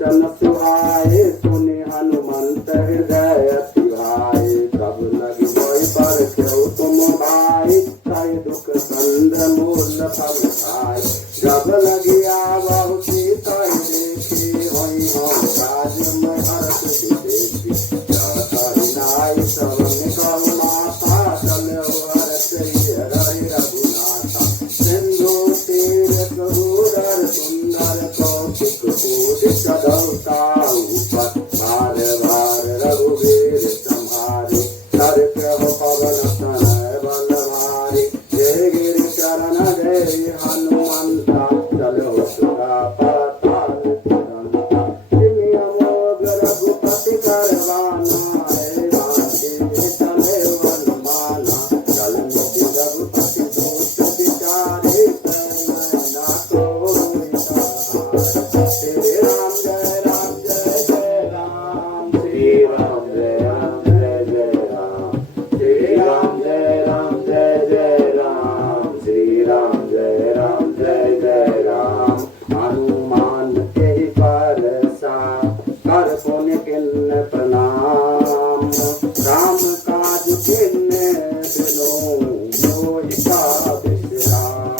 वचन सुहाए सुनि हनुमंत हृदय अति भाए तब लगी मोहि पर क्यों तुम भाई कई दुख कंद मूल फल खाए जब लगी आवहु सीता देखी होई हम काज में हर्ष देखी जय नाई सवन कहु माता चलो हरष हरि रघुनाथा सिंधु तीर सुंदर सुंदर कौशिक कूदित दौता ऊपर भार भार रघुवीर संहारी नर प्रभु पवन तनय बल भारी जय गिरि चरण जय हनुमंता चलो सुरा पाताल तिरंता जिमि अमोघ रघुपति करवाना है राधे चले हनुमाना चल निधि रघुपति दूत विचारे नैना को श्री राम जय राम जय जय राम श्री राम जय राम जय जय राम श्री राम जय राम जय जय राम श्री राम जय राम जय जय राम हनुमान के परसा कर पुण्य किन्न प्रणाम राम काज किन्न बिनो मोहि का विश्राम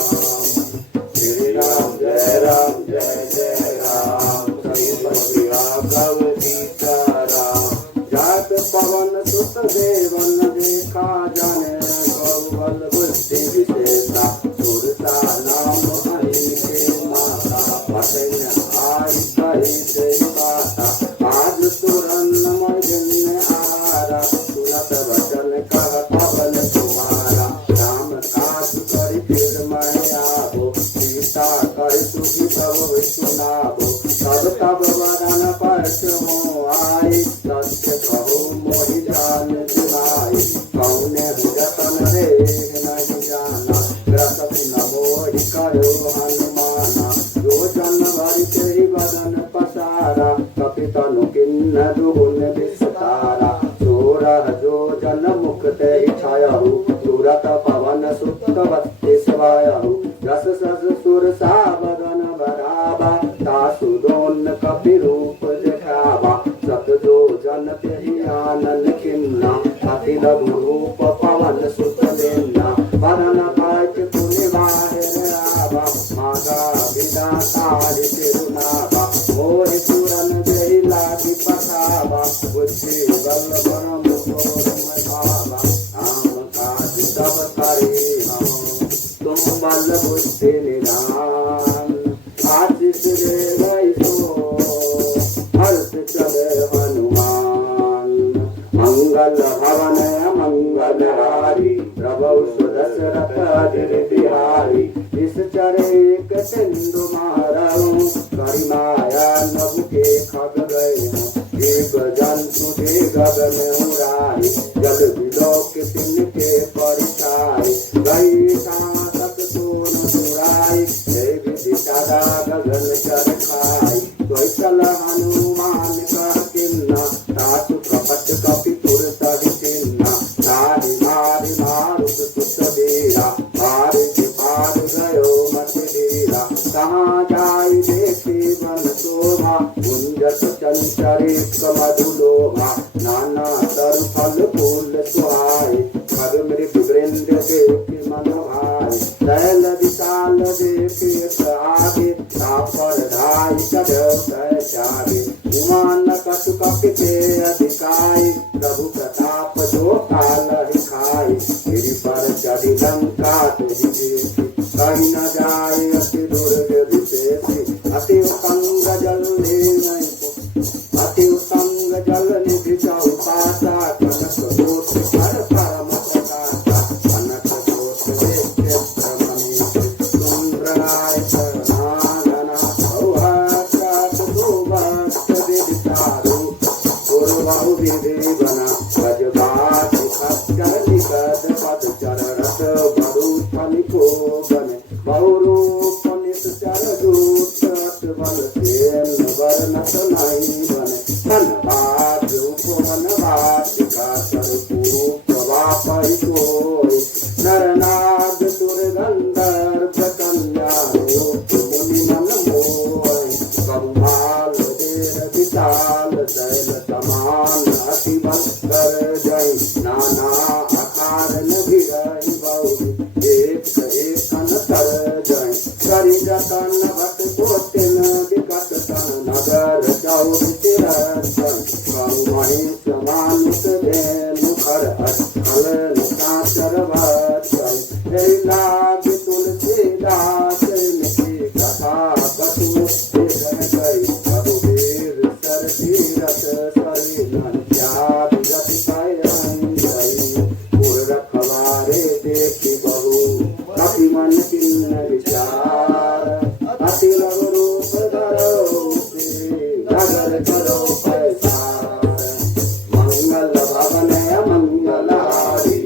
श्री राम जय राम सही बलिया प्रभु सीताराम जात पवन सुत देवन देखा जाने कौ बल बुद्धि विशेषा सुरता नाम हरि के माता पठन आई कही से पाता आज तुरंत मजन आरा सुनत वचन कह पवन तुम्हारा राम काज करि फिर मैं आबो सीता कहि तुझी तब सुनाबो तब वदन परस हो आई सत्य कहो मोहि जान जुलाई कौने जतन रे नहीं जाना ग्रसति न मोहि कहो हनुमाना जो जन भरि तेहि वदन पसारा कपि तनु किन्न दुहुन विस्तारा सोरह जो जन मुख तेहि छायहु तुरत पवन सुत बत्ति स्वायहु जस सस सुर सा बदन बराबा तासु दोन कपि रूप दिखावा सत जो जन तेहि आनन खिन्ना अति लघु रूप पवन सुत लेना वरन पाच पुनि बाहिर आवा मागा विदा तारि तिरुनावा मोहि तुरन जहि लागी पठावा बुद्धि बल परम में भावा आम काज तब करी तुम बल बुद्धि निधान आशीष दे गई सो हर्ष चले हनुमान मंगल भवन मंगल हारी प्रभु सुदशरथ अजिर बिहारी इस चरे एक सिंधु मारऊ करि माया नभ के खग गए एक जंतु दे गगन उड़ाई जल विलोक तिनके परिछाई गई तक सोन सुराई जय विधि सदा गगन चर खाई कोई चल हनुमान का किन्ना तासु कपट कपि तुरत किन्ना तारि मारि मारुत सुत बीरा पारि पार गयो मति धीरा कहाँ जाई देखी मन शोभा कुंजत चंचरित मधुलोभा नाना तरु फल फूल सुहाए खग मृग वृंद देखी मन भाई दैल विशाल देखी आगे तापर धाई चढ़ चाहे विमान कटु कपिते अधिकाई प्रभु प्रताप जो काल खाई गिरि पर चढ़ी लंका तुझी देखी कहीं न जाए अति दुर्ग विशेषी अति उत्तंग जल अति उत्तंग जल निधि चौपासा कनक दोष हर परम प्रकाशा कनक दोष देख मनीष सुंदराय शरणागना सौभाग्यात दुभक्त विदितारु पूर्वहु विधि बना भजबात खच्चर निकट पद चरणत बरु फनिको बने बहुरूप निश्चर दूत बल सेन वर्णत नहीं बने धनबाद उपवनबाद का सर्वपूप वापहि कोई नरनाग सुरगंधर्व कन्या मुनि मन मोय करुणाल देर तन भट पोतिन विकट तन नगर जाऊ चिरंतन कंगमणि समानुत धेनु खर अटल निशाचर भटन हे लाग तुलसीदास निकी कथा कथु देखन कई रघुवीर सर तीरथ सरी नंत्या विरति पायन जई पुर रखवारे देखी बहु कपि मन किन्न विचार अति लघु रूप धरो नगर करो पैसार मंगल भवन मंगलहारी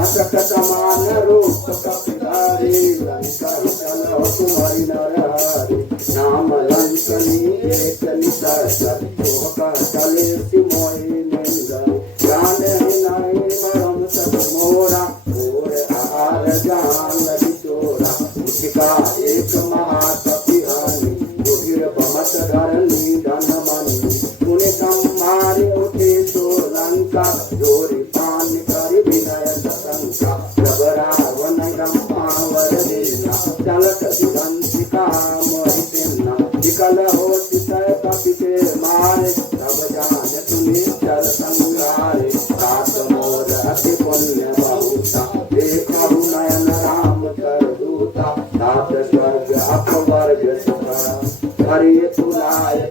अटक समान रूप कपिधारी लंकर चलो तुम्हारी नरहारी नाम लंकनी एक निशाचर का चले सिमोई निंदन जान ही नहीं मरम सब मोरा और आहार जान लगी चोरा उसका एक महातपिहानी गुहिर बमत धरनी धन मनी पुण्य संहारे उठे तो लंका जोरी पान कर विनय शंका जब रावण ब्रह्मावर देना चलत दिगंतिका मोहि सेना विकल होति सह कपि के मारे तब जान सुनि चल संगारे सात मोर अति पुण्य बहुता देखहु नयन राम कर दूता सात स्वर्ग अपवर्ग सुख हरि तुलाय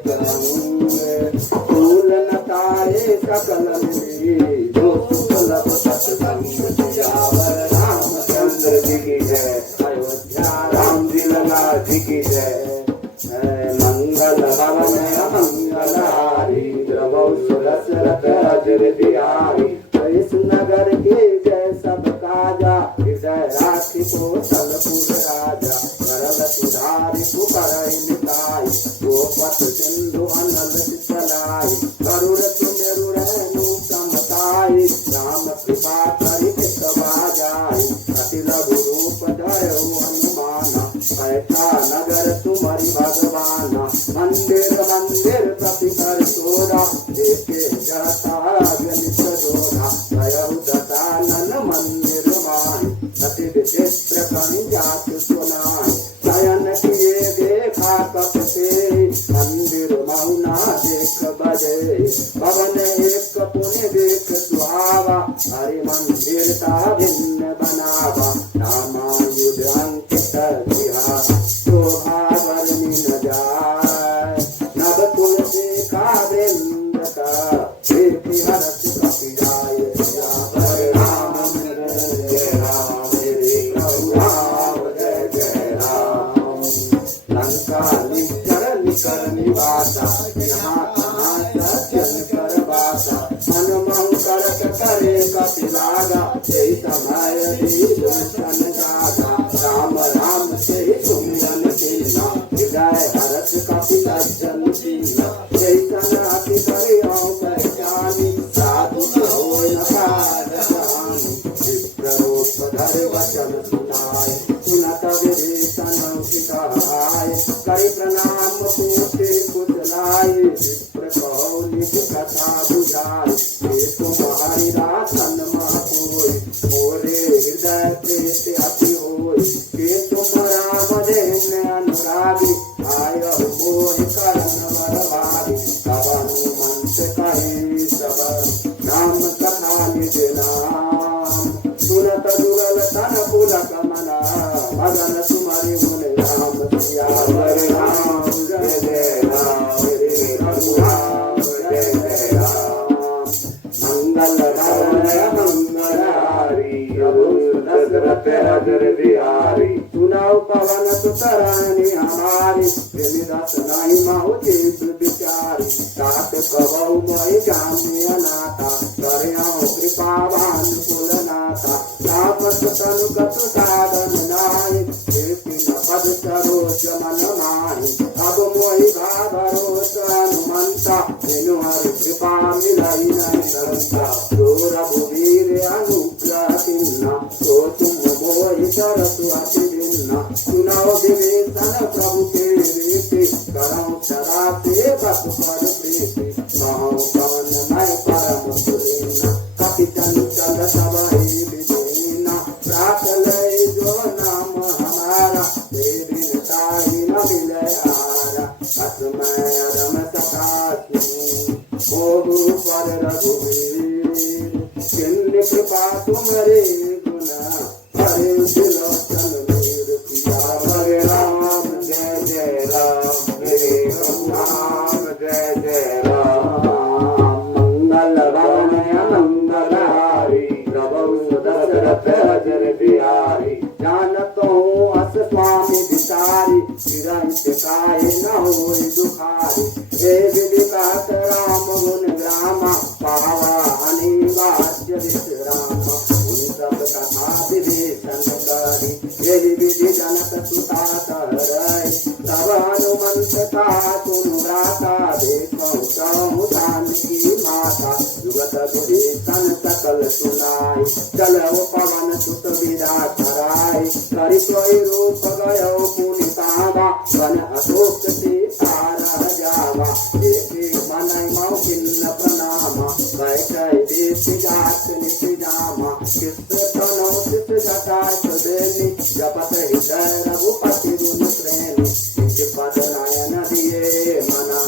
फूल नताए सकल मिली जो सुख लब सत्संग सियावर रामचंद्र जी की जय अयोध्या राम जी लला जी की जय मंगल भवन मंगलहारी द्रवौ सुरसरत अजर बिहारी इस नगर के जय सब काजा हृदय राखी कौशलपुर राजा करल सुधारि पुकर निताई गोपत सिंधु अनल चलाई करुण सुमेरु रेणु समताई राम कृपा करि कृपा जाई अति लघु रूप धरऊ हनुमाना ऐसा नगर तुम्हारी भगवाना मंदिर मंदिर प्रति कर तोरा देखे जाता गणित जोड़ा भयउ दशानन मंदिर माई अति विचित्र कहीं जात सुनाई शयन किए देखा कपते मंदिर महुना देख बजे पवन एक पुण्य देख सुहावा हरि मंदिर ता भिन्न बनावा रामायुध अंकित बिहार शोभा वर्णि न जाय नव तुलसी का वृंद का कीर्ति हरत कपि जाय राम जय राम हरे राम जय जय राम लंका निकर निकर निवासा यहाँ कहाँ सत्यन कर बासा हनुमान करत करे कपि लागा यही समय दीन जागा राम राम से सुमिरन कीना हृदय हरत कपि सज्जन कीना यही सनाति करे पहचानी साधु होय न पार जानी विप्ररूप धर वचन सुनाय सुनत विभीषण सिखाय करि प्रणाम पूछे कुशलाय विप्र कहो निज कथा बुझाय ये तुम्हारी रासन महापुर मोरे हृदय प्रेत अति होय के तुम राम देन अनुरागी आय मोहि करण बरवारी तब हनुमंत कहे सब नाम कथा निज नाम सुनत दुर्गल तन पुलक मना भगन तुम्हारी मुन राम सिया राम जय जय राम हरे राम जय जय राम मंगल भवन मंगलहारी दशरथ अजर बिहारी सुनाओ पवन सुतरानी हमारी विरस नहीं महु चित विचारी तात कबहु मोहि जामी अनाथा करहु कृपा भानुकुल नाथा तापस तनु कछु साधन नाहि कीर्ति न पद सरोज मन माहि अब मोहि भाभरोस हनुमंता बिनु हरि कृपा मिलई नहीं संता जो रघुवीर अनुग्रह किन्ना तो तुम मोहि सरसु अति दिन्ना सुनाओ विभीषण प्रभु के रीति करहु सदा सेवक पर प्रीति कहूँ कवन मैं परम सुरीना कपि चंचल सब ही विदीना प्रात लय जो न स्वामी भिकारी चिरंत काय न होई दुखारी हे विधि कहत राम गुण ग्रामा पावा अनि वाच्य विश्राम उन सब कथा विभीषण करी यही विधि जनक सुता तरय तब हनुमंत का सुनु गाता देखौ कहूँ जानकी माता जुगत विभीषण सकल सुनाई चलो पवन सुत विदा कराई करि कोई रूप गयो पुनि तावा वन अशोक सीता रह जावा देखे मनय मौ खिन्न प्रणामा बैठै देश जात नित जामा किस तनौ सित जटा सदेनी जपत हृदय रघुपति गुण प्रेमी निज पद नयन दिए मना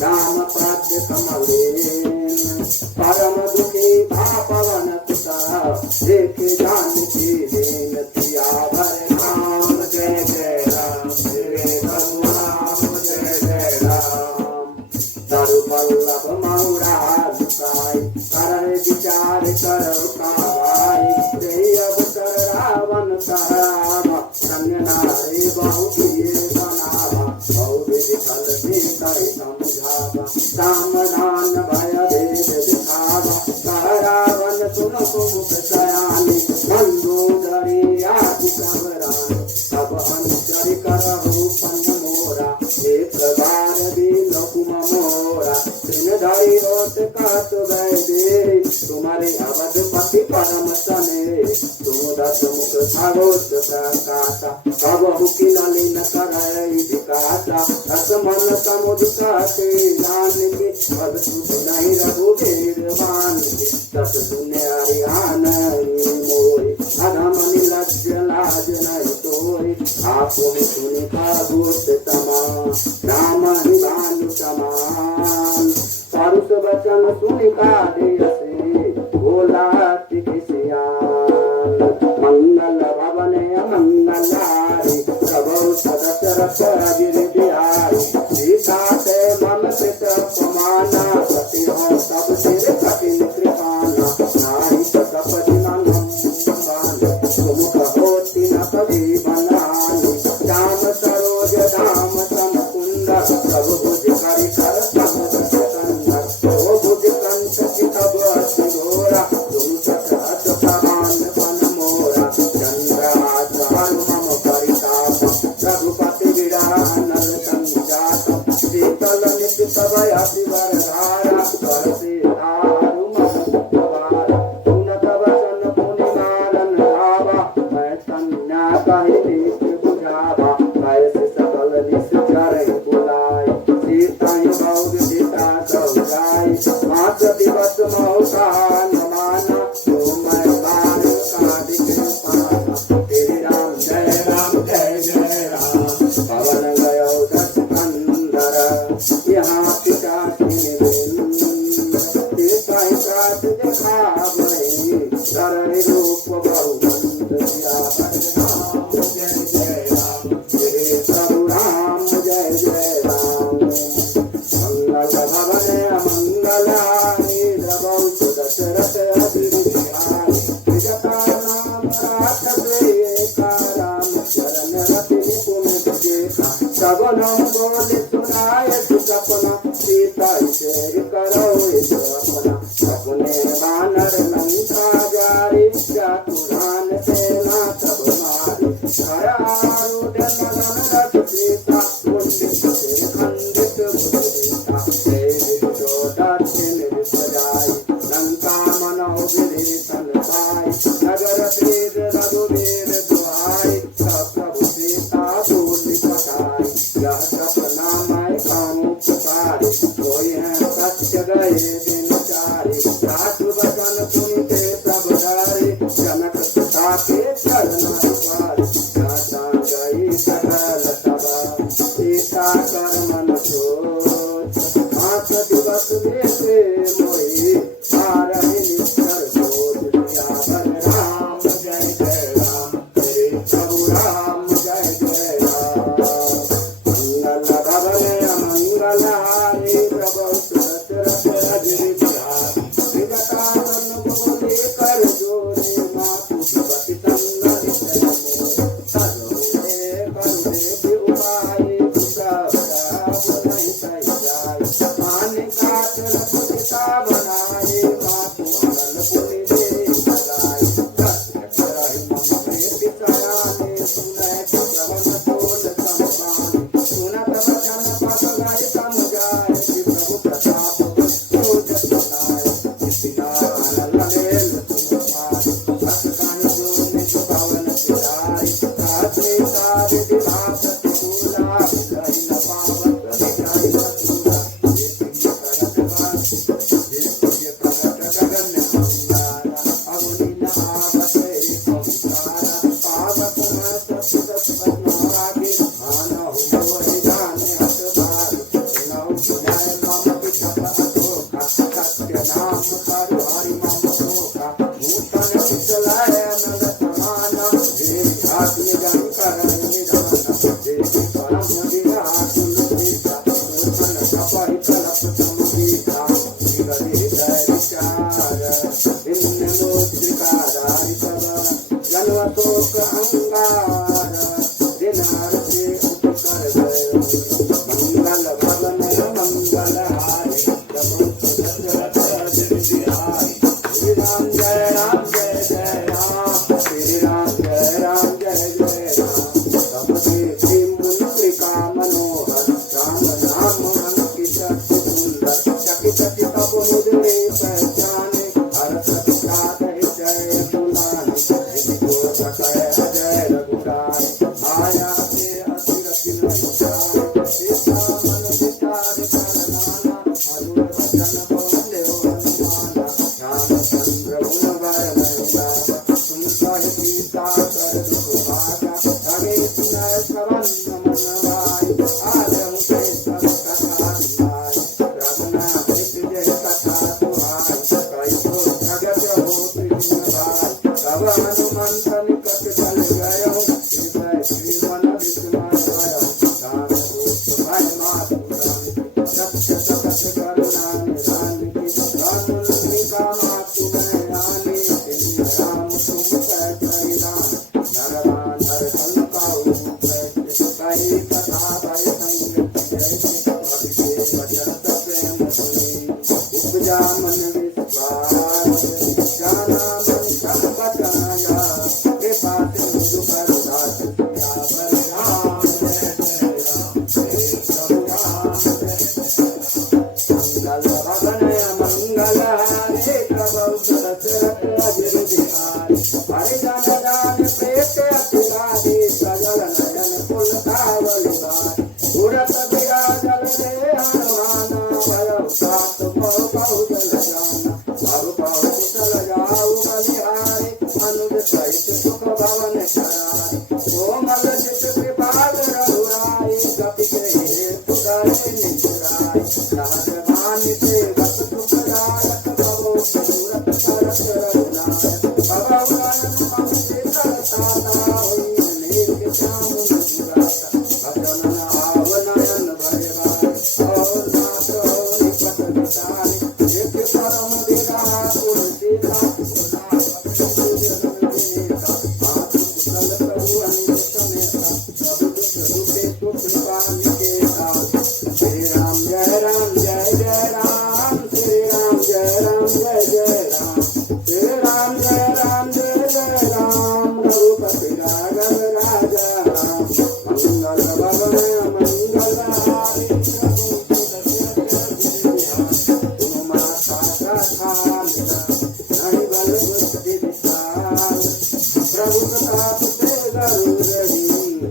राम पद कमलेन परम दुखी पवन सुता देखे जानकी दीन सियावर राम जय जय राम जय भगवान जय जय राम तरु पल्लव मौरा लुकाई कर विचार करो काई दे अवसर रावण सहराम धन्य नारी बहु किए बनावा बहु विधि फल से कर समझावा सामधान भय भेद दिखावा कह रावण सुन मुख सयानी मंदोदरी आदि कवरान तब अंतर करहु पंज मोरा एक बार भी लकुम मोरा दिन धरी होत कहत गए दे तुम्हारे अवधपति परम सने तुम दस मुख भागवत प्रकाशा तब हुकी नलिन करय विकासा रस मन समुद कहते जानकी पद सुध नहीं रघुवीरवान की तत सुने हरियान मोरी अधम निलज्ज लाज नहीं तोरी आपो में सुनि भागवत समान राम ही भानु समान परुष वचन सुनि कादे से बोला तिकिसियान मंगल भवन मंगलारी प्रभु सदचर गिरि बिहारी सीता से मम पित पमाना पति हो सब सिर कठिन कृपाना नारी कपति नम सुमुख होती न कभी बनानी श्याम सरोज धाम सम कुंड प्रभु भुज करि कर समुद्र ओ भुज कंठ चितब अति घोरा तुम सत प्रधान पन मोरा चंद्रहास हनुमम परिताप रघुपति विरान संजात शीतल नित तब अति वरधारा करते दारु मन सुन तब सन पुनि मारन धावा मैं कन्या कहि नीच बुझावा कैसे सकल निश्चर बुलाय सीताय भौग सीता सब जाय मात दिवस मौका न माना तो मैं बार कादिक पाना तेरे राम जय राम पवन गयो दस अंदर यहाँ पिता सीता प्रात दिखावै सरल रूप बहुमंत सियावर राम जय जय राम जय प्रभु राम जय जय राम मंगल भवन मंगलानि द्रवौ दशरथ अभिविहारी विजता नाम राघवे राम चरण रति निपुण विजेता सगुन बोले सुनाय सपना सीता शेर करो अपना अपने बानर लंका जारी चतुरान सेना सब मारी आरूढ़ मदन रथ सीता कुंडित सिर खंडित बुद्धिता देव जो दक्षिण विसराई लंका मनो विभीषण पाई नगर वीर रघुवीर दुआई सब प्रभु सीता भूलि पठाई यह सपना मैं कहूँ पुकारी कोई है सत्य गए दिन चारी साधु वचन सुनते सब डारी जनक पिता के चरण पारी जाता गई सकल सभा सीता कर मन सोच 5 दिवस बीते मोई सारहि निश्चर सोच सियावर राम जय जय राम तेरे प्रभु राम जय जय राम मंगल भवन मंगलानि प्रभु दशरथ गिरि बिहारी विगता तन बोले कर जोरे मातु पति तंगनि चरणे सरोरे विधिभा प्रतिकूला विधि न पावत विधि न सूला ये प्रगट गगन मंगारा अग्नि न आवते कंकारा पावक न सत पद्मागे मानव मोहि जाने अतबार नौ सुनाय मम पितप अतोखा सत्य नाम करु हरि मम मोखा नूतन कुशलाय नगत माना देहि आत्म जन करण निधाना देहि परम विराट तुलसीसा नूतन कपहि कलप संगीता विगते जय विचार भिन्न लोत्रिकाधारि सब जन्मतोक अंगार दिनारते उपकर गए मंगल भवन मंगल हारी दशरथ बिहारी श्री राम जय राम जय जय राम श्री राम जय राम जय जय राम तपति मुनिका मनोहर राम नाम अंकित सुंदर चकित चित मुद्रे पहचाने हरत विषाद जय तुलानी जो सकय अजय रघुराई माया से अतिरति न सीता मन विचार करमाना मधुर वचन बोले हनुमाना रामचंद्र गुण वर्णना सुनहि सीता कर दुख भागा धरे सुनय श्रवण मन भाई आज मुझे सब कथा सुनाई रघुना मृत्यु जय कथा सुहाई कई तो प्रगट हो कृष्ण भाई तब हनुमंत निकट चल गयो हृदय श्रीवन विस्मय भयो राम दूत भय मातु सत्य सकत करुणा निधान की रामुनिका मातु मैं आने तिन राम तुम कह राम नर नर संकाउ कई कथा भय संगति जैसे भक्ति भजन प्रेम सुनी उपजा मन विश्वास जाना मन संपतया के पास मुझ पर दास किया बर राम जय जय राम जय प्रभु राम जय मंगल भवन मंगल हारे प्रभु दशरथ अजिर बिहारी हरि जन जान प्रेत अतिवादी सजल नयन कुल कावल बार उड़त विराजल रे हनुमाना भयो सात बहु बहु जल जाना बहु बहु कुशल जाऊ बलिहारी अनुज सहित सुख भवन करारी कोमल चित कृपाल रघुराई कपि के हेतु धरे निचुराई सहज भानि से गत दुखदायक भवो सूरत करत रघुनायक भवौ आनंद मम से सरसाता होई अनेक श्याम मुखुराता भजन न आव नयन भय भाई और नाथ हो निकट विचारे एक परम विराट तुलसीसा कुशल प्रभु अनिल समेता प्रभु दुख दुखे सुख कृपा निकेता श्री राम जय राम जय जय राम श्री राम जय राम जय जय राम श्री राम जय राम जय जय राम रघुपति राघव राजा राम मंगल भवन मंगल हारी प्रभु दशरथ बिहारी तुम माता कथा मिला नहीं बल बुद्धि विशाल प्रभु प्रताप से गरुड़ी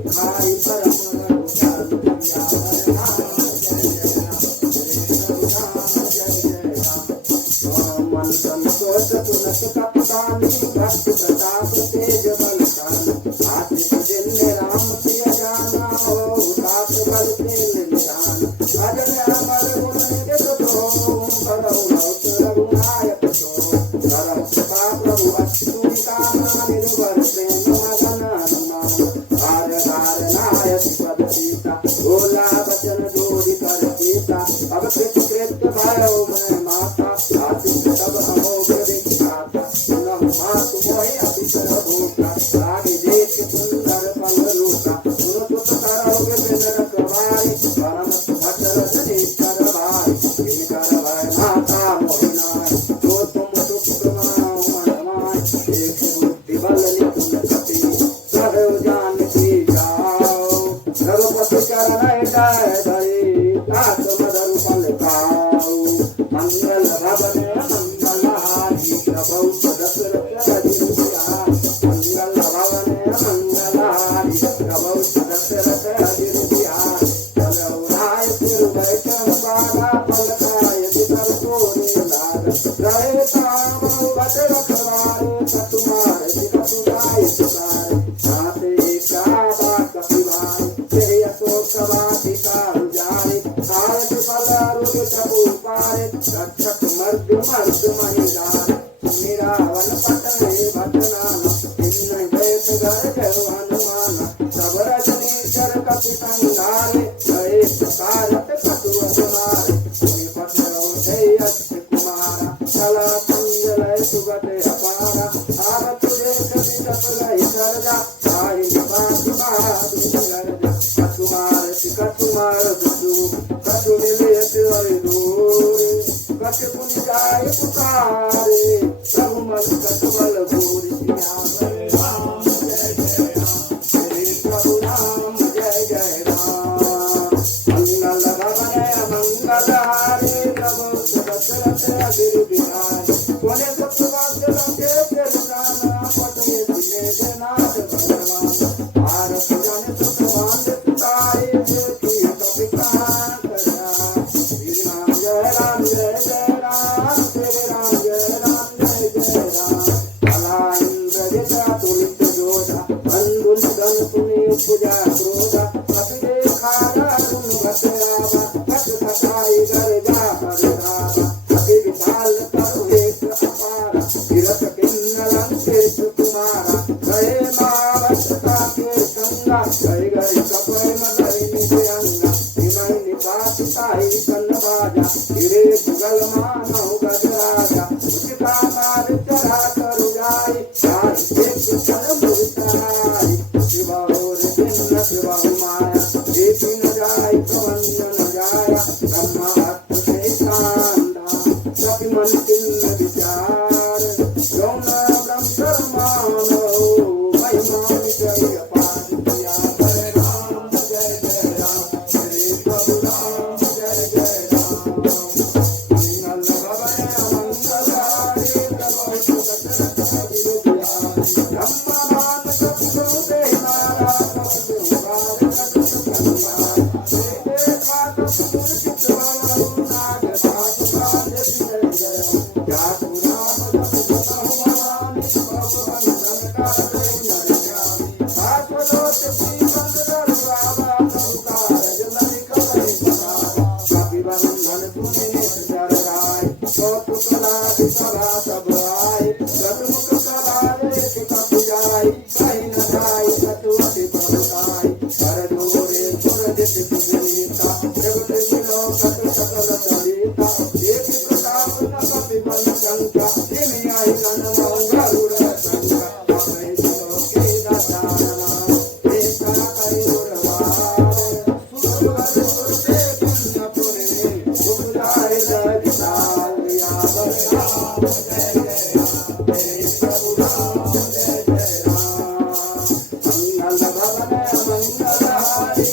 भाई परम रघुचाल किया बर राम जय जय राम जय जय राम मन संतोष तुनस कपतानी भक्त प्रताप तेज बलशाली आशिष जिन्ने राम प्रिय जाना हो उदास बल तेल निशान भजन अमर गुण नित तो करौ नौत रघुनायक तो करौ कृपा प्रभु अस्तुनि कामा निर्भर प्रेम मगन हनुमान हार हार नायक पद सीता बोला वचन जोड़ी कर सीता अब कृत कृत भयो मैं माता आशिष तब अमोघ विख्याता सुनहु मातु मोहि अतिशय भूखा लागी देख सुंदर फल रूपा सुन तुत करोगे बिन रखवारी परम भटर धनीश्वर भाई किन कर भय माता मोहि नारी जो तुम दुख मानो मन माय एक बुद्धि बल निपुण कपि सहु जान की जाओ रघुपति चरण तुम्हारे रक्षक मर्द मर्द महिदार सुनि रावण पटवे भटनाना इन बैठ घर हनुमान सब रजनीशर कपि संगारे भय पुकारत कटुअत मारे सुनि पटरौ जय अच्युत कुमारा कला संजय सुगत अपारा आरत देख विदत लय सर्जा आई निवास महादुर गर्जा कटुमार कटुमार दुदु कटु मिलित दूर कट पुन जाय पुकारे प्रभु मन कटबल भूरि सियावर राम जय जय राम श्री प्रभु राम जय जय राम मंगल भवन मंगल हारे प्रभु दशरथ अगिर बिहारी सोने सत्यवाद लंके पेरुनाना पटये दिने नाथ भगवान भारत जन सतवान सुताई देखी कपि कहाँ करा श्री राम जय जय राम श्री राम जय जय राम कला इंद्रजित तुलित जोधा बंधुन धन सुनि पूजा क्रोधा कपि देखा रुन भटरावा कट कटाई गर्जा हरदावा कपि विशाल तरु एक अपारा तीरथ किन्न लंकेश कुमारा गए मावस्ता के गंगा गए गए कपय मदय निजयंगा विनय निपात साई कन्नबाजा हिरे जुगल मानव गजराजा उचिता मार चढ़ा करु जाई जाई एक क्षण मुर्तराई शिव और दिन शिव माया एक न जाय कवन न जाया ब्रह्मा हस्त से कांदा सभी मन किन्न विचार यौन ब्रह्म मानो महिमा जय अपार किया जय राम जय जय राम श्री प्रभु राम जय जय राम मंगल भवन मंगल हारे प्रभु दशरथ अगिर बिहारी ब्रह्मांड सत्सु देवारा प्रभु बार कटु कन्या देखा सत्सुर चित भवन नाग पाठ पाठ जय जय जातु राम जपु भगवान भगवान नमका जय नरगामी आत्मदोष श्री बंदर बाबा संकार जन कपि सभा कपि बंधन सुनि जर गाय तो पुतला सभा सब आए सतमुख कला एक कपि जाय कहीं न जाय सतुअति प्रभुताई कर जोरे सुरजित सुजनीता प्रगट जिलो कट सकल चलिता एक प्रताप न कपि बल संख्या तिमि आई गण गरुड़ संख्या अपै जिलो के दाताना एक करै उर्वार सुरवर सुरते पुण्य पुरे उपजाय जगताल यावर राम जय जय राम हे प्रभु राम जय जय राम मंगल भवन मंगल हारे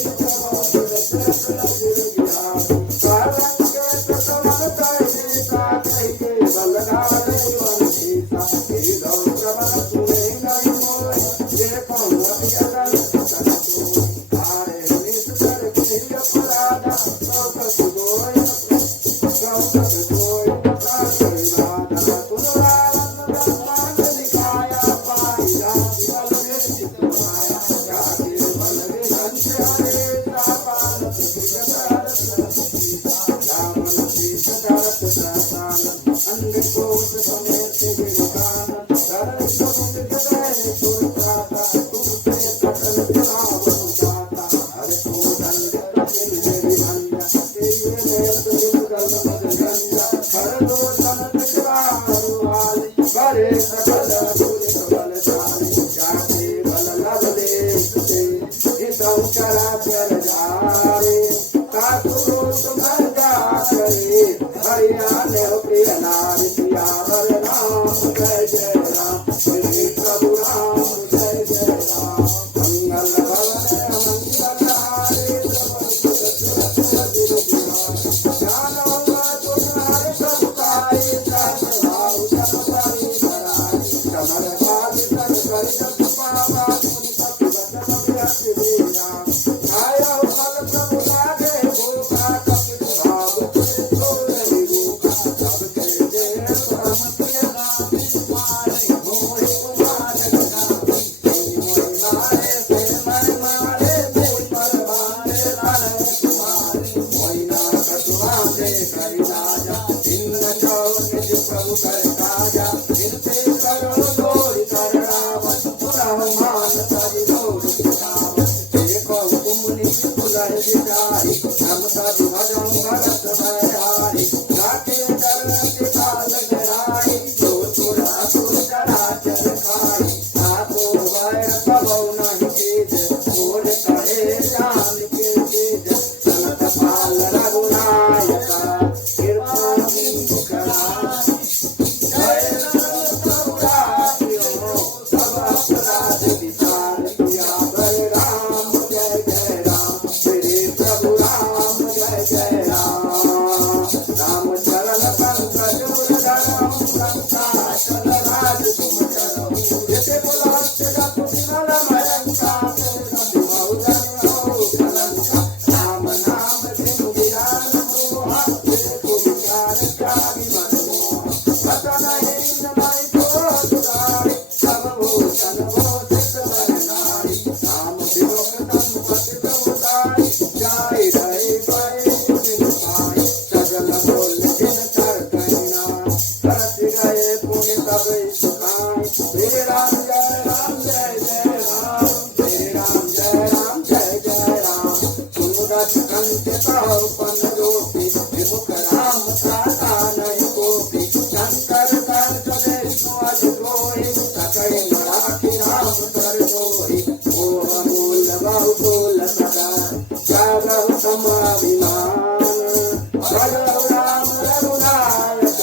मोर कहे जान के तेज जगत पाल रघुनायक कृपा बिंदु कराई जय रघुरायो सब अपराध विचार किया बलराम जय जय राम श्री प्रभु राम जय जय राम राम चरण पंकज उरधरम संसाचल राज तुम करो जैसे बुलात जप विमल मयंका बहुजन हो कलंका राम नाम बिनु विरान मोहा देखो विचार का विमल मोहा वचन हीन नहीं तो दुरारी सब भूषण भूषित वरनारी राम विमुख संपत्ति प्रभुताई जाय रहे पाए जिन पाए सजल बोल जिन कर कहना बरस गए पुण्य सब सुखाए श्री राम जय राम जय जय राम श्री राम जय राम जय जय राम सुनरत कंठ पन रोपी विमुख राम साता नहीं गोपी शंकर कर विष्णु अज कोई सकल राखी राम कर जोई ओम मूल बहुल सदा जागहु समाभिमान भजहु राम रघुनायक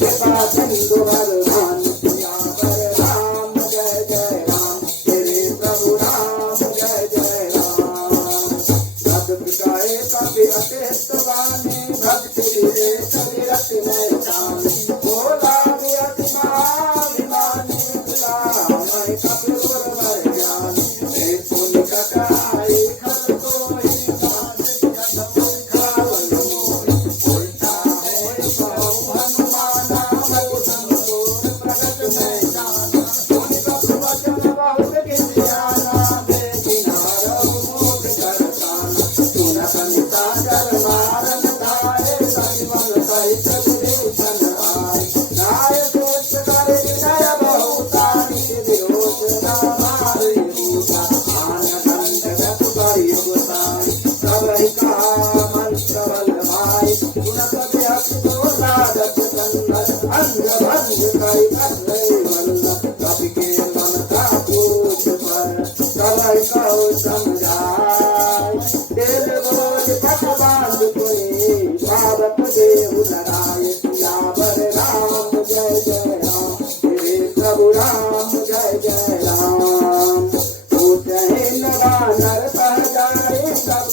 कृपा सिंधु भगवान सियावर राम जय जय राम श्री प्रभु राम जय जय राम भक्त गाए कपि अतिष्ट वाणी भक्ति विवेक विरत में जानी भोला वियति महाभिमानी गुलाम कपि गुरवर ज्ञानी हे पुण्य कटाई खल कोई खावन मोहि उल्टा होय कहु हनुमाना मगु संतोष प्रगट में जाना मुनि कपि वचन बहुत गिरियाना देखि नारद मोख करताना सुनत निशाचर मारन धारे सविमल सहित विभीषण आए नाय सोच करे विनय बहुतारी विरोध न मारे भूता आन दंड व्यथ करि गोसाई सबहि कहा मंत्र बल भाई सुनत व्यथ तो साधक संगत अंग भंग करि कसै वल्लभ कपि के मन का पूछ पर सबहि कहो समझाय तेल बोल पट बांध कोई पावक देहु धराय सियावर राम जय जय राम श्री प्रभु राम जय जय राम पूजहि नर कह जाए सब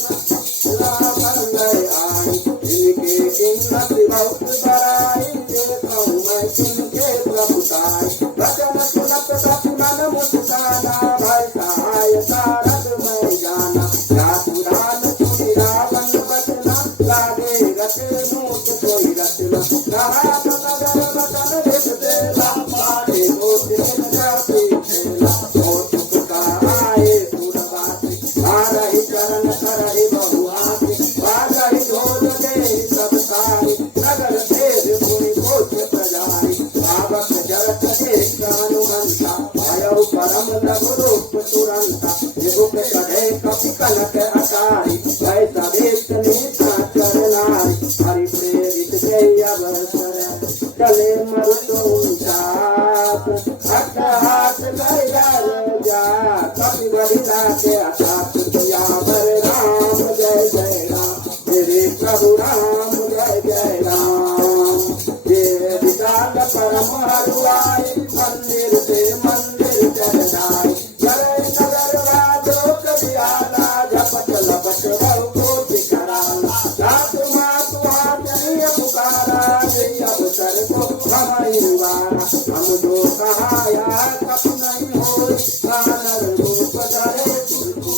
राम गए आई इनके किन्नत बहुत बड़ाई देखूं मैं किनके प्रभुताई वचन सुनत सत मन मुस्काना भय सहाय सारद मैं जाना रातुरान सुनि रावण बचना लागे रचे नूत कोई रचना रात नगर वचन विष देला मारे गोतिन जाति खेला ओ चुपका आए सुरवासी मारहि चरण करहि बहुआसी बाजहि ढोल दे सब सारी नगर भेद पुनि कोच प्रजारी पावक जरत देख हनुमंता भयउ परम लघु रूप तुरंता विभुक कढ़े कपि कनक अकारी भय सवेत निशाचर नारी हरि प्रेरित जय अवसर चले मरुतुम चाप हट हाथ कर जा कपि बलिला के अताप सियावर राम जय जय राम श्री प्रभु राम जय जय राम ये विशाल परम हरुआई मंदिर से मंदिर चढ़ाई करे नगर राजोक दियाला झपट लपट बहु कोटि कराला रात मातु हाजरिय पुकारा जय अवसर को हमारी रुवारा हम जो कहाया कप नहीं होई कानर रूप धरे तुझको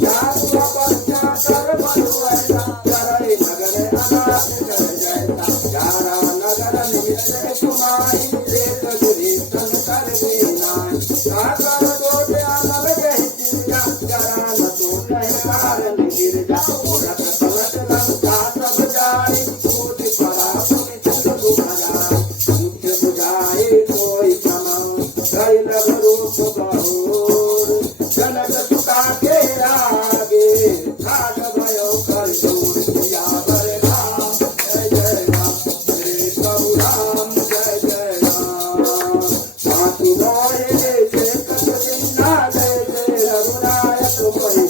जातु अपना कर बलुएता करे नगर अनाथ कर जैसा यारा नगर निमित्त कुमाई एक गुरी सन कर बीनाई सागर दोटे आनव जय चिरिया जरा न तो नहीं कारण गिर जा उड़त पलट लंका सब जारी टूट पड़ा पुनि चंद बुझाई मुझे बुझाए कोई समान कई लग रूप बहुर जनक सुता के आगे खाग भयो कर दूर सियावर राम जय जय राम श्री प्रभु राम जय जय राम पाँचु मोरे जय कत जिन्ना जय जय रघुनायक कोई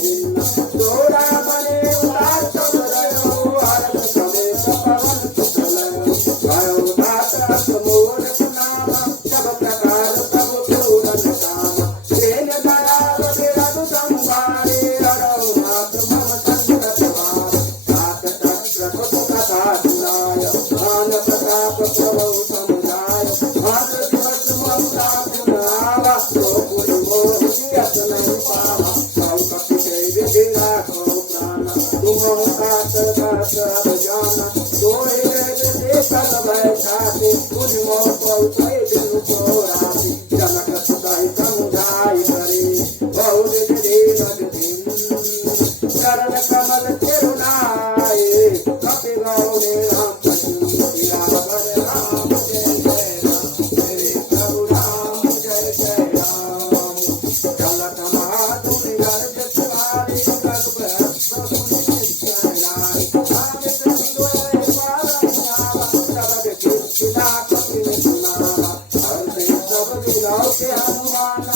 भरत अब जाना तोरे से कल बैठाते उन मोह कोई दिल चोराते जनक सुताई समुदाय करे बहुत दिन दिन चरण कमल तिरुनाए कपि गौरे राम कृष्ण राम जय जय राम मेरे प्रभु राम जय जय राम चलत महातुम गर्ज सवारी रघुपति प्रभु निश्चय आगे सिंधुए पारनियावा सबद कीर्तिना कपि सुनावा हर से सब दिलाओ के हनुमान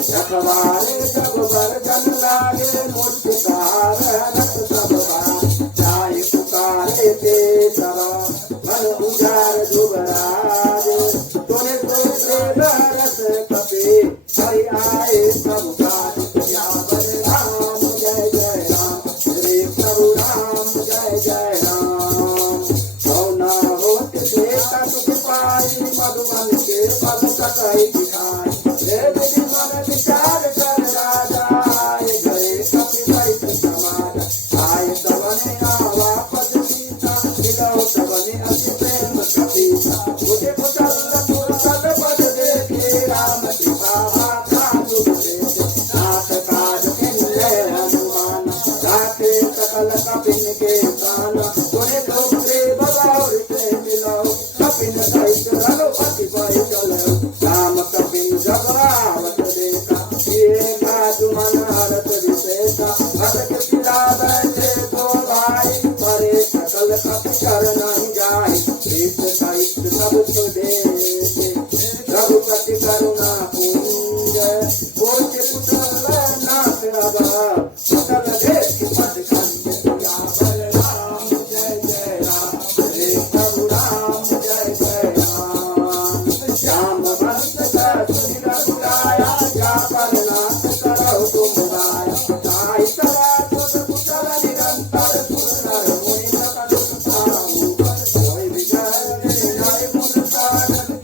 रखवारे जब बरगन लागे मूर्ति तारक सब चाहे पुकारे ते सवा मन उजाड़ जुबराज तोरे से बरस कपे हरि आए सब काज सियावर राम जय जय राम श्री प्रभु राम जय जय राम सौना होत से तक पाई मधुबन के पद कटाई दिखाई देवी मन विचार कर राजा आए गए कपि दैत्य समाज आए तबने आवा पद सीता मिलो तबने अति प्रेम कपीता मुझे कुशल पद देखे राम कृपा खातु देखे नाथ काज किन्ने हनुमान राखे सकल कपिन के प्राण तोरे गोत्रे बगौर से मिलो कपिन दैत्य रघुपति भय चलो राम कपिन जगरावत देखा ये काजु मन हरत विशेषा भरत पिता बैठे दो भाई परे सकल कपि कर नहीं जाए प्रीत साहित्य सब सुदेशे रघुपति करुणा पुंज बोलते पुत्र नाथ रगा सकल देश पद खंड सियावर राम जय जय राम हरे प्रभु राम जय जय राम श्याम भक्त सुनि रघुराया जा पर नाथ करो तुम राया ताहि सदा तुम कुशल निरंतर सुर नर मुनि सकल सुखाऊ कोई विजय विजय गुण सागर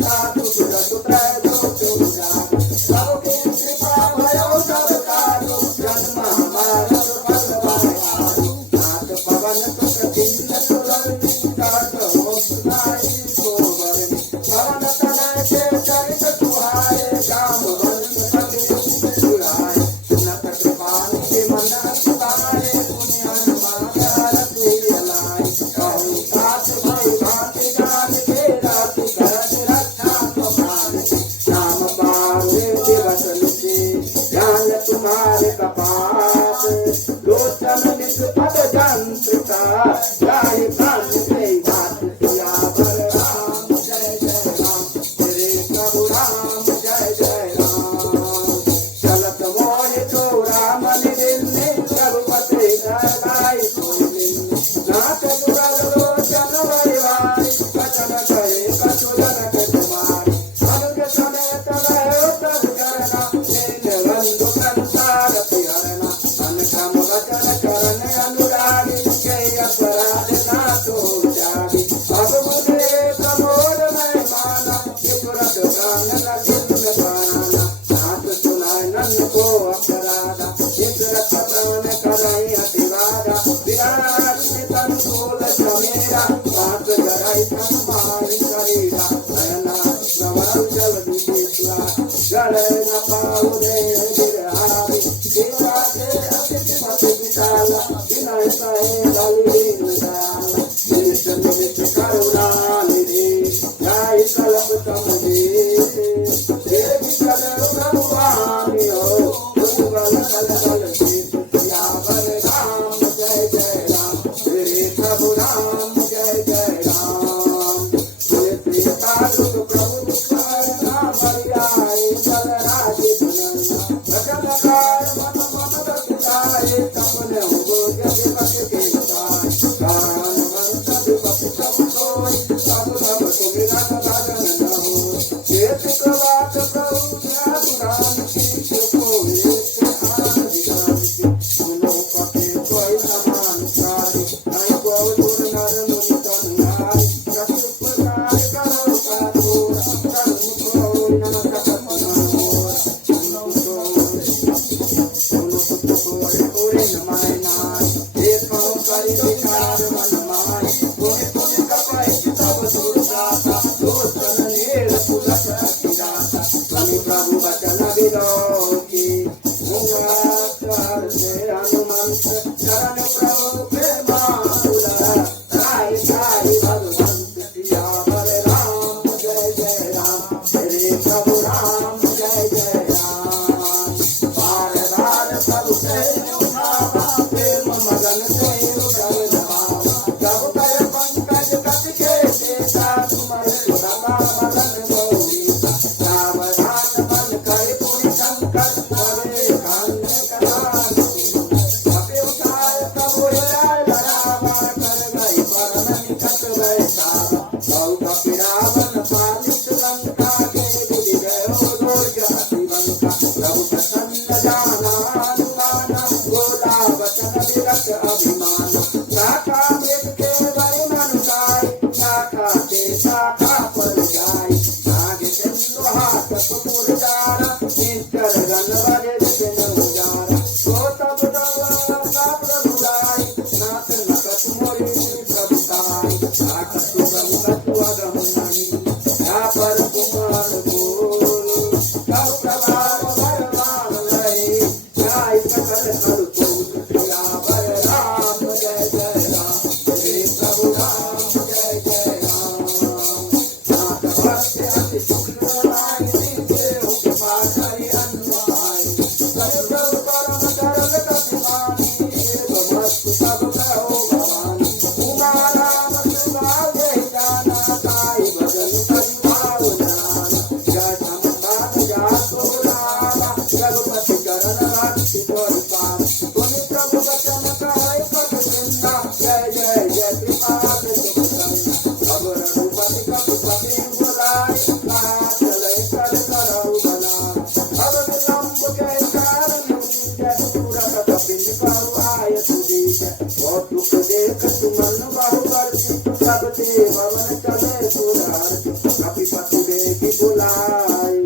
भवन चले सुधार कपि पति देखी बुलाई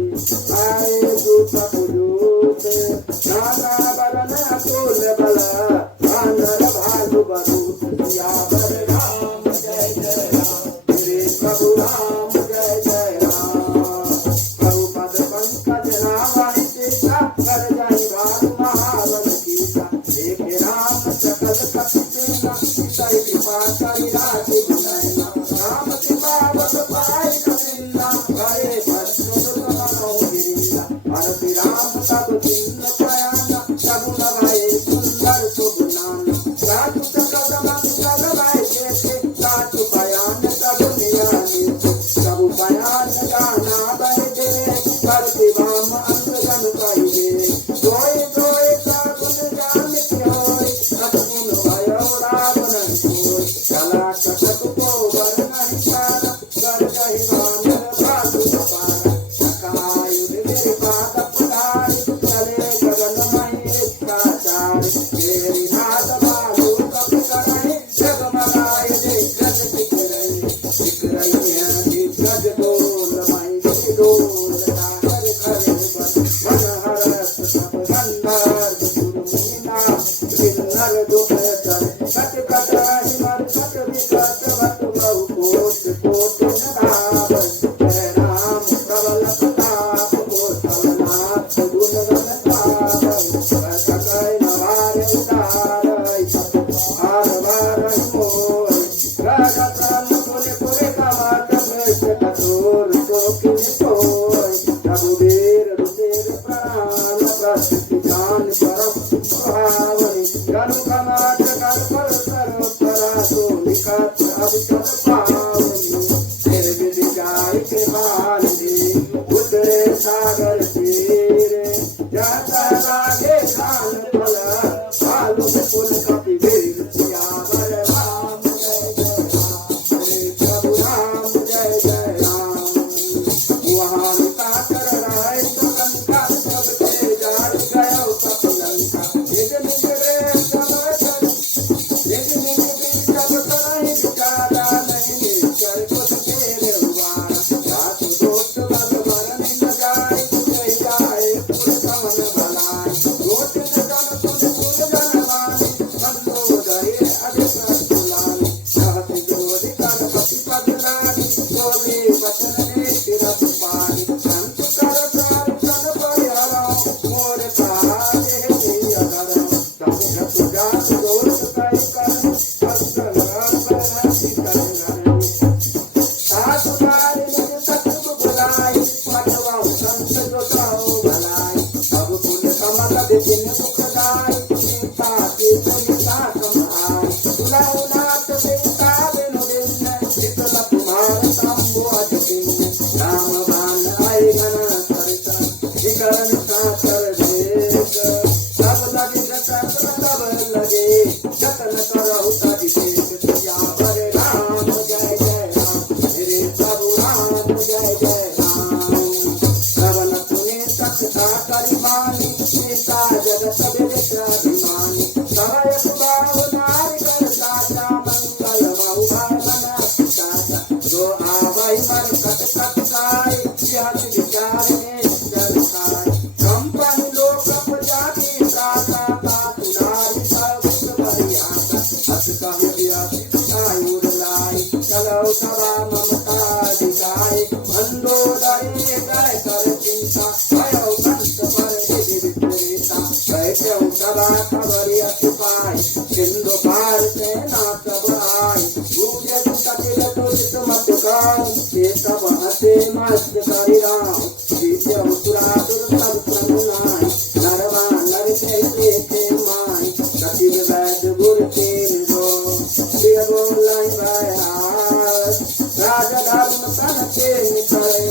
आए जूत पुजूत नाना बरन अकुल बल आनर भालु बरूत सियावर राम जय जय राम श्री प्रभु राम जय जय राम प्रभु पद पंकज नावाई सीता कर जाई भानु महावन सीता देखे राम सकल कपि सेना सीता कृपा करी राखी बुलाइना राम कृपा बस पाई कपिला भरे भस्म मनो गिरिला अरति राम तब चिन्ह प्रयाना तब लगाए सुंदर शुभ नाम साधु सकल मंगल भाई देखे साधु बयान तब नियानी तब बयान गाना भाई दे करते वाम अंगजन कहिए कोई कोई का गुण गान होय सतगुण भयो रावण कोय कला कटक को वर नहीं पारा कर गहि वानर भातु पारा सकायुध मेरे पाद पुधारी चले गगन मही काचार मेरी नाद बालू कप कराई जगमगाए दे गज टिक रही है दिग्गज डोल माई डोल ताकर करे मन हरस सब गंधर्व गुरु मीना किन्नर दुख चल कट कट हिमर कट विकट वट बहु कोट कोट नगावन जय राम प्रबल प्रताप कोसलनाथ गुण गण गावन सकय नवारे उदारय हार वारय मोय राजा प्राण पुरे पुरे कामात वैश कठोर शोकिन कोय रघुवीर रुतेर प्राण प्रसिद्धि जान परम भावनि गनु कमात कर पर सर परा तो निकट अवसर पावनि निर्विधि जाय के बाल दे उतरे सागर तीरे जाता लागे खान भला भालु पुल कपि वीर सियावर राम जय जय राम श्री प्रभु राम जय जय राम वहाँ निका कर रहे सुगन का सबके जाड़ गयो कपिलंका निज निज रे समय कर निज निज भी सब करहि विचारा नहीं ईश्वर कुछ के रुवारा रात दोस्त बल भरन न जाय जय जाए पुर समन भलाई गोट न जन सुन सुन जन मानी मंदोदरी अधिक तुलानी सहति जोधि कर पति पद लागी जोली वचन ने तिरथ पानी संत कर प्राण सन परिहरौ मोर काजे ही अधरौ तब जप जात दोष कई कर अस्कर बरहति कर नरनि साधु नारी निज सत्सुख बुलाई मटवाऊ संत जोताऊ भलाई अब पुण्य कमल विपिन सुखदाई सीता के सहिता कमाई तुलाऊ नाथ सीता बिनु बिन शीतल कुमार शंभु अजकिन राम बाण आई गण सरिता विकरण साचर देख सब लगे जतन तब लगे जतन करहु तदि देख सियावर राम जय जय राम श्री प्रभु राम जय जय राम श्रवण सुने सत्ता करि बानी सीता जगत विदित अभिमानी समय सुबाहु नारी कर साचा मंगल बहु भावन साचा जो आवै मन कट कट गाय यह विचार में जल खाय कंपन लोक प्रजा की साचा तातु नारी सब बड़ी आशा हस कहि दिया आयुर लाई चलो सभा ममता दिखाए मंदोदरी गए कर चिंता भयो कंस पर विधि विपरीता बैठे सभा खबरी अति पाई सिंधु पार से ना सब आय पूजे कटिल तुलित मत गाँव ये सब हसे मस्त करि राम जीते सुरासुर सब संग नरवा नर के देखे माय कटिल वैद गुर तीन जो प्रिय बोलाई बहार राजा धर्म तन के निकले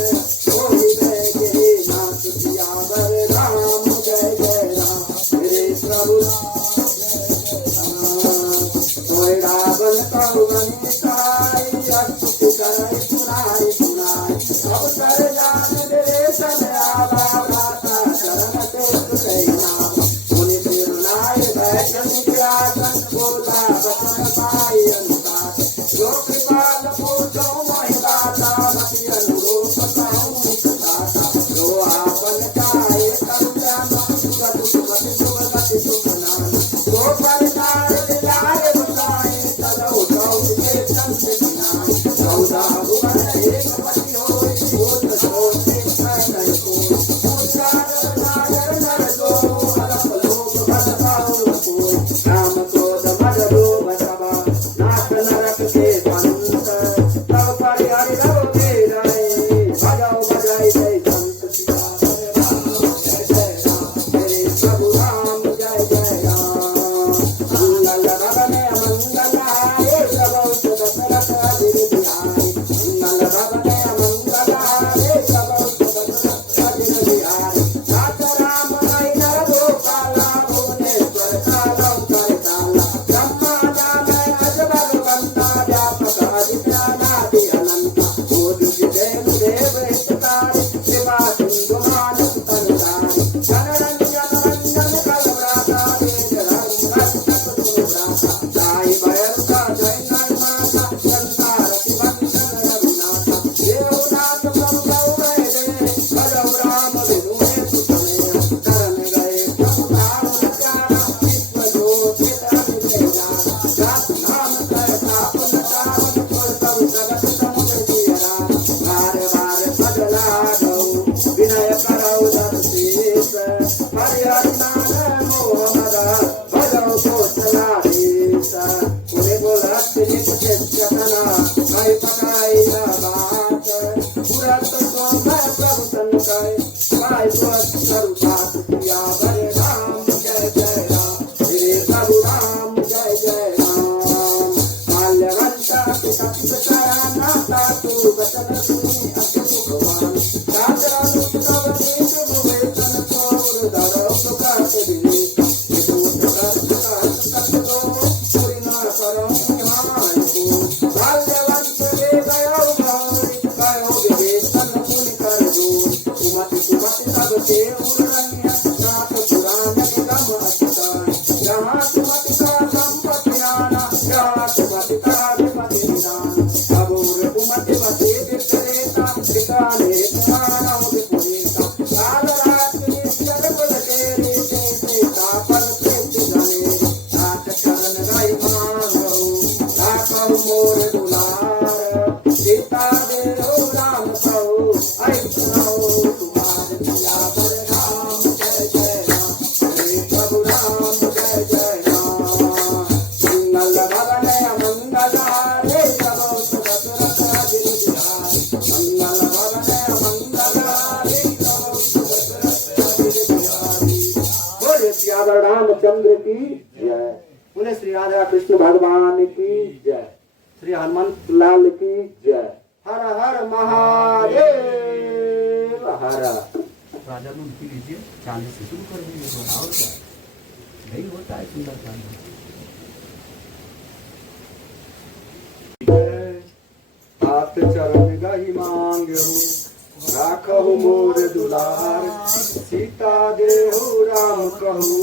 कोई बेगे नाथ सियावर राम जय जय राम श्री प्रभु कोई रावण कहु बनि सहाय अस्तुति करे सुनाई सुनाई अब कर जान दे सन आवा भाता चरण ते कई नाम मुनि तिरुनाय बैठन के आसन बोला वचन पाई अनुसार जो कृपाल पूत ते उरण्य नाथ पुराण निगम अतिताय जहाँ सुमति का संपत्ति आना जहाँ सुमति का अधिपति निदान अबूर कुमति बसे विक्रेता ठिकाने पुराणों विपुरीता काल रात निश्चल कुल तेरे जैसे तापर प्रेत जने नाथ चरण गई मानव राखव मोर दुलार सीता देव राम कहो ऐ सुनाओ तुम्हारे पिया पर राम जय जय राम हे प्रभु राम जय जय राम मंगल भवन मंगल हारे चलो सुभद्रत गिरिधार मंगल भवन मंगल हारे चलो सुभद्रत गिरिधारी बोले श्री राधा रामचंद्र की जय बोले श्री राधा कृष्ण भगवान की जय श्री हनुमंत लाल की जय हर हर महादेव हर राजा ने उनकी लीजिए 40 से शुरू कर दीजिए और क्या नहीं होता है सुंदर काम हाथ चरण गही मांगो राखहु मोर दुलार सीता देहु राम कहू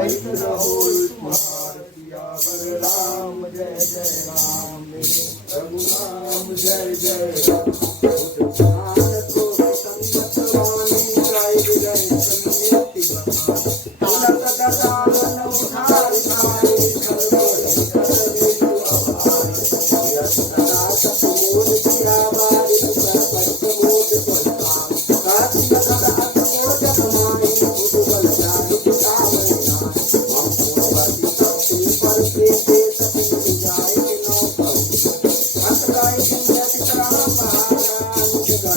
ऐत रहो तुम्हार पिया बर राम जय जय राम प्रभु राम जय जय राम ज्ञान को संगत वाणी गाय जय सन्निधि तुलत गजानन उधार खाए खलबोल करवे आभार यस सदा सतमोद किया बारि सर्वत्र मोद कोलकाम काति धर अतमोद कमाई उदबल जाहि किताब नाम हम पूर्वति सब पर प्रीते सपिन जाय नौ अंतराय नियति प्राण पारा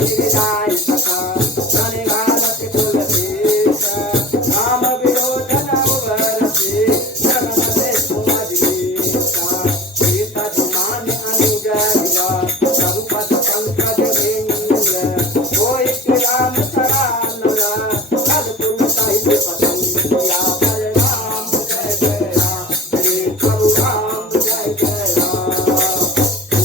हिरदाय सखा धन घालत तुलसीस राम विरोधन उबरसे जगन देखो मजलीसा सीता जुमान अनुजरिया रघुपति पंकज वेंद्र कोई राम शरणा कल तुम साहिब पसंदिया पर राम जय जय राम श्री प्रभु राम जय जय राम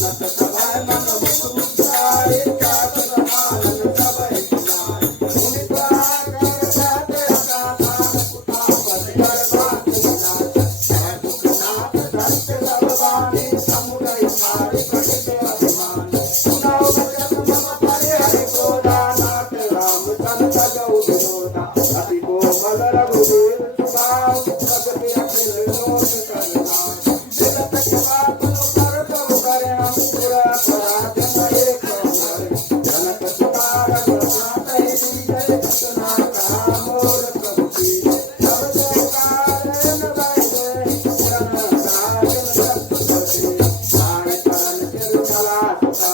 नत सभय मन मुकुटाय काकत आनंद सभय सुनाय मुनि प्रागर जाते अकातान कुटा पद कर बात मिलाय दुखनाथ दत्त लभवानी समुदय सारे कटित अभिमान सुनाओ भजन मम परे हरि गोदानाथ राम तन तजौ विरोधा अति कोमल रघुवीर सुभाव प्रगति अखिल लोक करना दिल तक बात कर प्रभु करे हम पूरा पराध मये कमर जनक सुता रघुनाथ जय सुना कहा मोर प्रभु की सब कोई कारण बैठे जन साजन सत्पति साय करन चिर कला सुता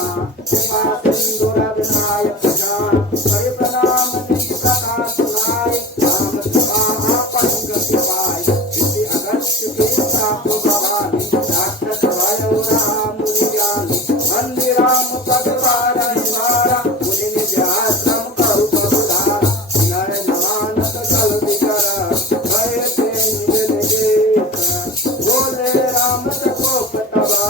कृपा सिंधु रघुनायक जान हरि प्रणाम निज कथा सुनाय राम कृपा पंकज पाय इति अगस्त के साप भवानी राक्षस भयो राम मुनि ज्ञानी वंदे राम पगवार निवारा मुनि निज आश्रम करु प्रभुधारा नर नमानत कल विकर भय ते निज निज बोले राम सकोप तबा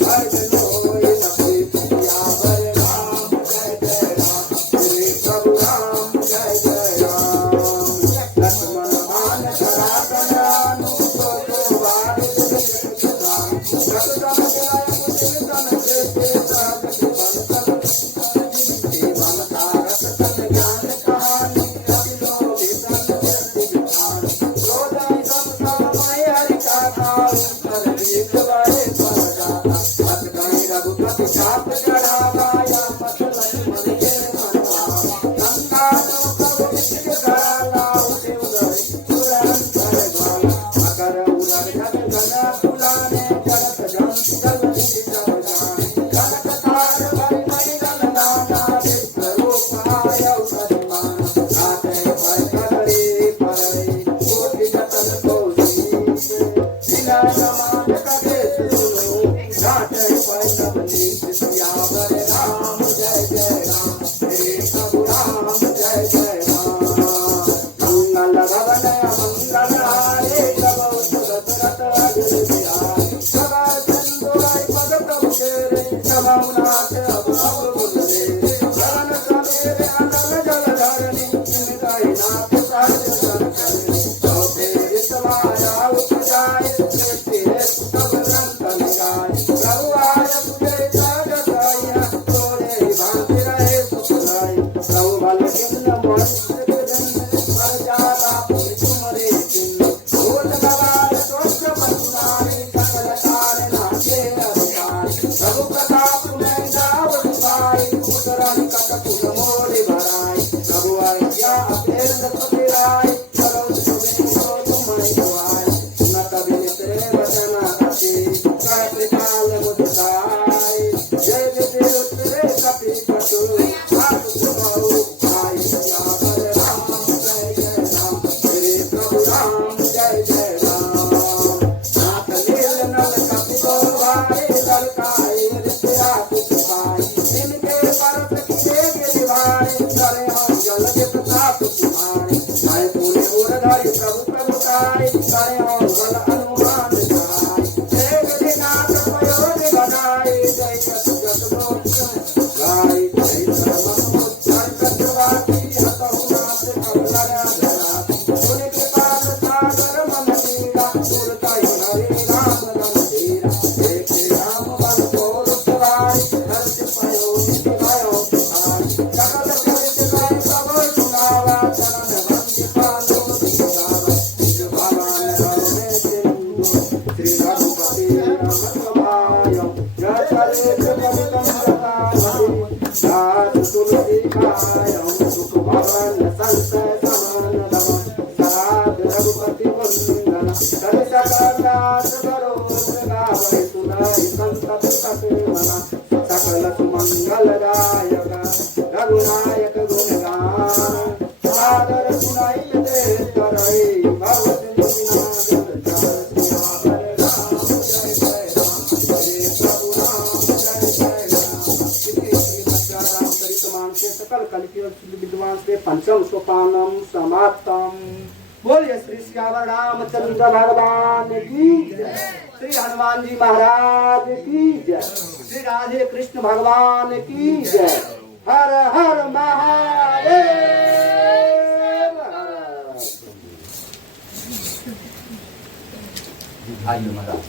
भजन होय न प्रीतिया वर राम जय जय राम श्री प्रभु राम जय जय राम लक्ष्मण मान करातन अनुको वार राम रघुतम विलय मुदिन तन कृपे सहज कृपन जीवन तारक तन ज्ञान कहानी अति लोभी तन जति विधान क्रोधय सम समय हरि कथा कर दीप बड़े पर जाता अत कहीं रघुपति चाप चढ़ावाया पथ लक्ष्मण के मनवा गंगा नो प्रभु विष्णु कराला उठे उदय तुरंत कर ग्वाला अकर उदर जग गण फुलाने जगत जन जल निधि जग जान कनक तार भरि मणि गण नाना विश्व रूप आयौ सजमान आते पर कदरे परै कोटि जतन को शीश बिना नमान कदे सुनो घाटे पर सब नीत सियावर राम जय जय राम श्री प्रभु राम जय जय राम मंगल भवन मंगल हारे प्रभु सुरत रत अग्र बिहारी सदा चंदोराय पद प्रभु तेरे प्रभुनाथ अभाव बुलरे शरण समेरे अनल जल धरणी निमिताय नाथ सहज सन करनी तो तेरे समाया उपजाय सृष्टि है सब ग्रंथ निगाय प्रभु आय तुझे सागत आया तोरे भांति रहे सुख लाय प्रभु बल किन्न मनुष्य जन्म पर जाता पुनि तुमरे चिन्ह भूत गवार दोष बसुनाई सकल कारण के अधिकार प्रभु प्रताप में गाव सुभाई उतरन कट कुल मोरि भराई प्रभु आज्ञा अपेंद पतिराय चलो सुनि तो तुम्हारी दुआई नत विनित वचन अति कह त्रिकाल मुदिताय जय विधि उतरे कपि कटु हाथ सुभाऊ आई सियावर राम जय जय राम श्री प्रभु राम जय जय राम नाथ लील नल कपि गोवाए ललकाए रित्या कुछ पाए इनके परत किए गिरवाए करे हम जल के प्रताप तुम्हारे आए पुण्य उरधारी प्रभु प्रभुताय करे हम बल अनुमान सहाय जय विधिनाथ प्रयोग बनाए जय जत जत लोक गाय जय सर्वम उच्चार कटवाती हतहु नाथ कमलर धरा सुनि कृपाल सागर मन मीरा सुरताय हरि राम रम धीरा एक राम बल को रुकवाय हर्ष पयो निधि भयो सुहाय सकल कलित गाय प्रभु सुनावा चरण वंदि पालो दिखावा निज भगवान राम में सिंधु श्री रघुपति राम स्वभाय जय कलेश कलितम प्रतापति साधु तुलसी कायम सुख भवन संसय समान दम साधु रघुपति वंदना कलि सकल दास भरोस गावै सुनाई संतत सत मना सकल सुमंगल दायक रघुनायक गुणगान सादर सुनाई दे करे भगवत मुनिना जन जन सियावर राम जय जय राम हरे प्रभु राम जय जय राम इति श्रीमद् रामचरितमानसे सकल कलिके विद्वान से पंचम सोपानम समाप्तम। बोलिए श्री सियावर रामचंद्र भगवान की जय, श्री हनुमान जी महाराज की जय, श्री राधे कृष्ण भगवान की जय। हर हर महादेव। आइए महाराज।